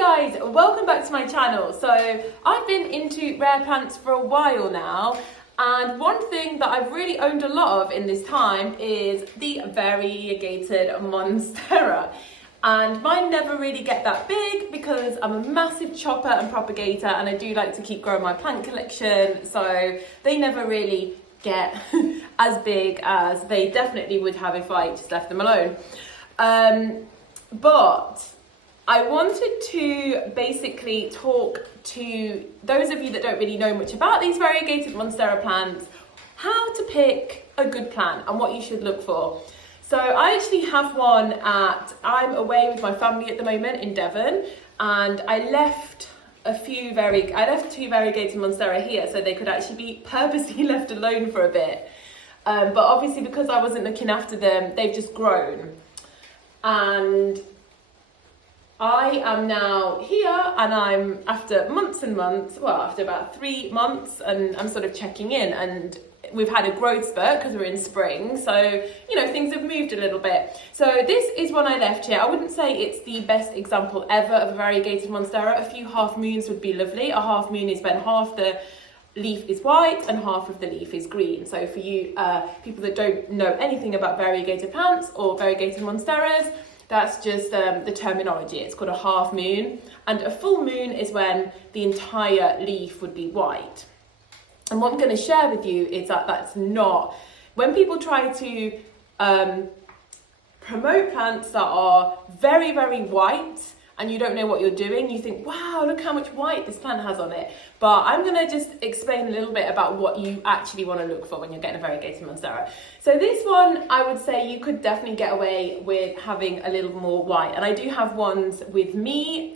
Guys, welcome back to my channel. So I've been into rare plants for a while now, and one thing that I've really owned a lot of in this time is the variegated Monstera. And mine never really get that big because I'm a massive chopper and propagator, and I do like to keep growing my plant collection, so they never really get as big as they definitely would have if I just left them alone. But I wanted to basically talk to those of you that don't really know much about these variegated Monstera plants, how to pick a good plant and what you should look for. So I actually have one I'm away with my family at the moment in Devon, and I left two variegated Monstera here so they could actually be purposely left alone for a bit. But obviously because I wasn't looking after them, they've just grown. And I am now here, and I'm after months and months, well, after about 3 months, and I'm sort of checking in, and we've had a growth spurt because we're in spring, so you know, things have moved a little bit. So this is one I left here. I wouldn't say it's the best example ever of a variegated Monstera. A few half moons would be lovely. A half moon is when half the leaf is white and half of the leaf is green. So for you people that don't know anything about variegated plants or variegated Monsteras, that's just the terminology. It's called a half moon, and a full moon is when the entire leaf would be white. And what I'm going to share with you is that that's not, when people try to promote plants that are very, very white and you don't know what you're doing, you think, wow, look how much white this plant has on it. But I'm going to just explain a little bit about what you actually want to look for when you're getting a variegated Monstera. So this one, I would say you could definitely get away with having a little more white. And I do have ones with me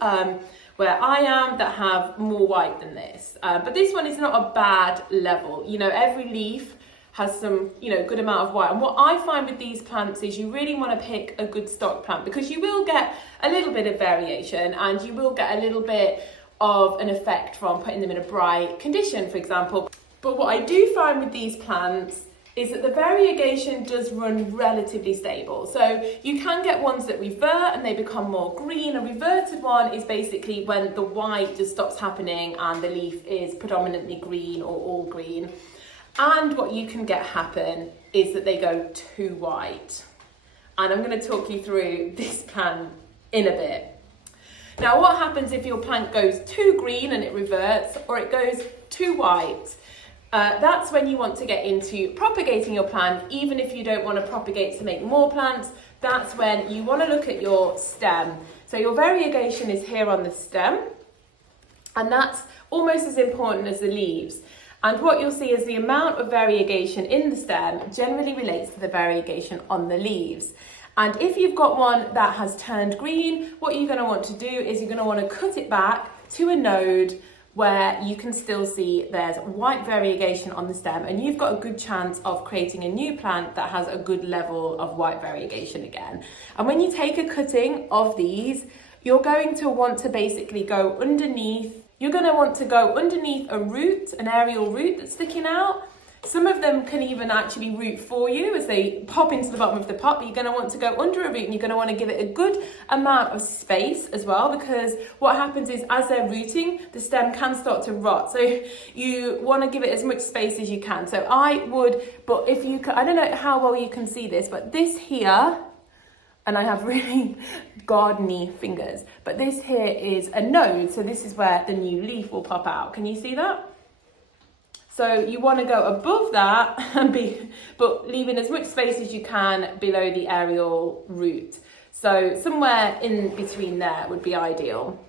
where I am that have more white than this. But this one is not a bad level. You know, every leaf has some, good amount of white. And what I find with these plants is you really want to pick a good stock plant, because you will get a little bit of variation and you will get a little bit of an effect from putting them in a bright condition, for example. But what I do find with these plants is that the variegation does run relatively stable. So you can get ones that revert and they become more green. A reverted one is basically when the white just stops happening and the leaf is predominantly green or all green. And what you can get happen is that they go too white. And I'm going to talk you through this plant in a bit. Now, what happens if your plant goes too green and it reverts, or it goes too white? That's when you want to get into propagating your plant. Even if you don't want to propagate to make more plants, that's when you want to look at your stem. So your variegation is here on the stem, and that's almost as important as the leaves. And what you'll see is the amount of variegation in the stem generally relates to the variegation on the leaves. And if you've got one that has turned green, what you're going to want to do is you're going to want to cut it back to a node where you can still see there's white variegation on the stem, and you've got a good chance of creating a new plant that has a good level of white variegation again. And when you take a cutting of these, you're going to want to basically go underneath. You're going to want to go underneath a root, an aerial root that's sticking out. Some of them can even actually root for you as they pop into the bottom of the pot, but you're going to want to go under a root, and you're going to want to give it a good amount of space as well, because what happens is as they're rooting, the stem can start to rot. So you want to give it as much space as you can. So I would, but if you can, I don't know how well you can see this, but this here, and I have really gardeny fingers, but this here is a node. So this is where the new leaf will pop out. Can you see that? So you want to go above that but leaving as much space as you can below the aerial root. So somewhere in between there would be ideal.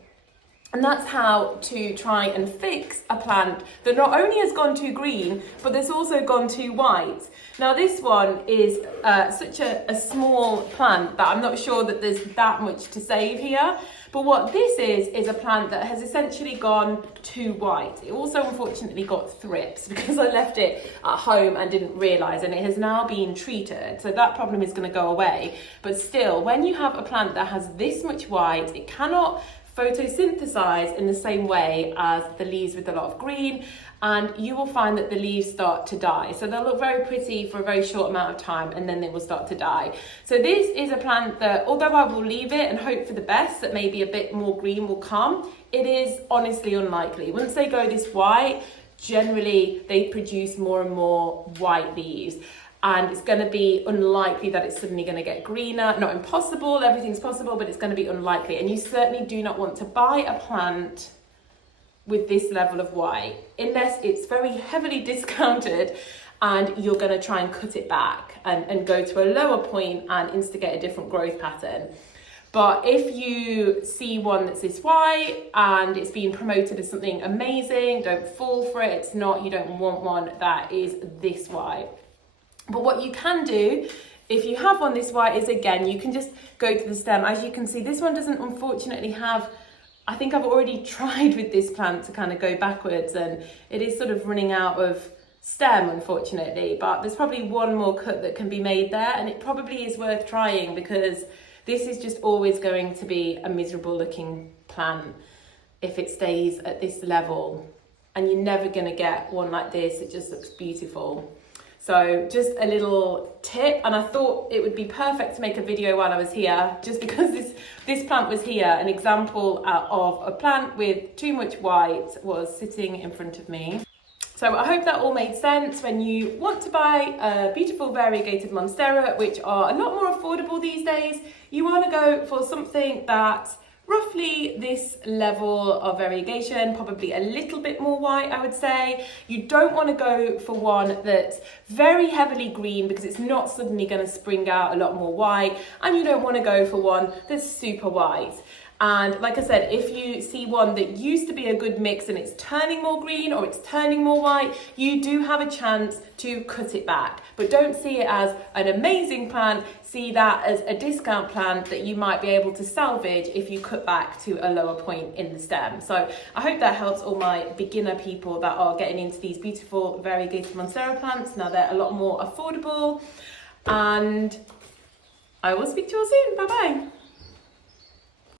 And that's how to try and fix a plant that not only has gone too green, but that's also gone too white. Now this one is such a small plant that I'm not sure that there's that much to save here. But what this is a plant that has essentially gone too white. It also unfortunately got thrips because I left it at home and didn't realise, and it has now been treated. So that problem is going to go away. But still, when you have a plant that has this much white, it cannot photosynthesize in the same way as the leaves with a lot of green, and you will find that the leaves start to die. So they'll look very pretty for a very short amount of time, and then they will start to die. So this is a plant that, although I will leave it and hope for the best, that maybe a bit more green will come, it is honestly unlikely. Once they go this white, generally they produce more and more white leaves. And it's going to be unlikely that it's suddenly going to get greener. Not impossible, everything's possible, but it's going to be unlikely. And you certainly do not want to buy a plant with this level of white, unless it's very heavily discounted and you're going to try and cut it back and go to a lower point and instigate a different growth pattern. But if you see one that's this white and it's being promoted as something amazing, don't fall for it. It's not, you don't want one that is this white. But what you can do, if you have one this white, is again, you can just go to the stem. As you can see, this one doesn't unfortunately have, I think I've already tried with this plant to kind of go backwards, and it is sort of running out of stem, unfortunately. But there's probably one more cut that can be made there, and it probably is worth trying, because this is just always going to be a miserable looking plant if it stays at this level. And you're never going to get one like this. It just looks beautiful. So just a little tip, and I thought it would be perfect to make a video while I was here, just because this plant was here. An example of a plant with too much white was sitting in front of me. So I hope that all made sense. When you want to buy a beautiful variegated Monstera, which are a lot more affordable these days, you want to go for something that's roughly this level of variegation, probably a little bit more white, I would say. You don't want to go for one that's very heavily green, because it's not suddenly going to spring out a lot more white, and you don't want to go for one that's super white. And like I said, if you see one that used to be a good mix and it's turning more green or it's turning more white, you do have a chance to cut it back. But don't see it as an amazing plant. See that as a discount plant that you might be able to salvage if you cut back to a lower point in the stem. So I hope that helps all my beginner people that are getting into these beautiful variegated Monstera plants. Now they're a lot more affordable, and I will speak to you all soon. Bye bye.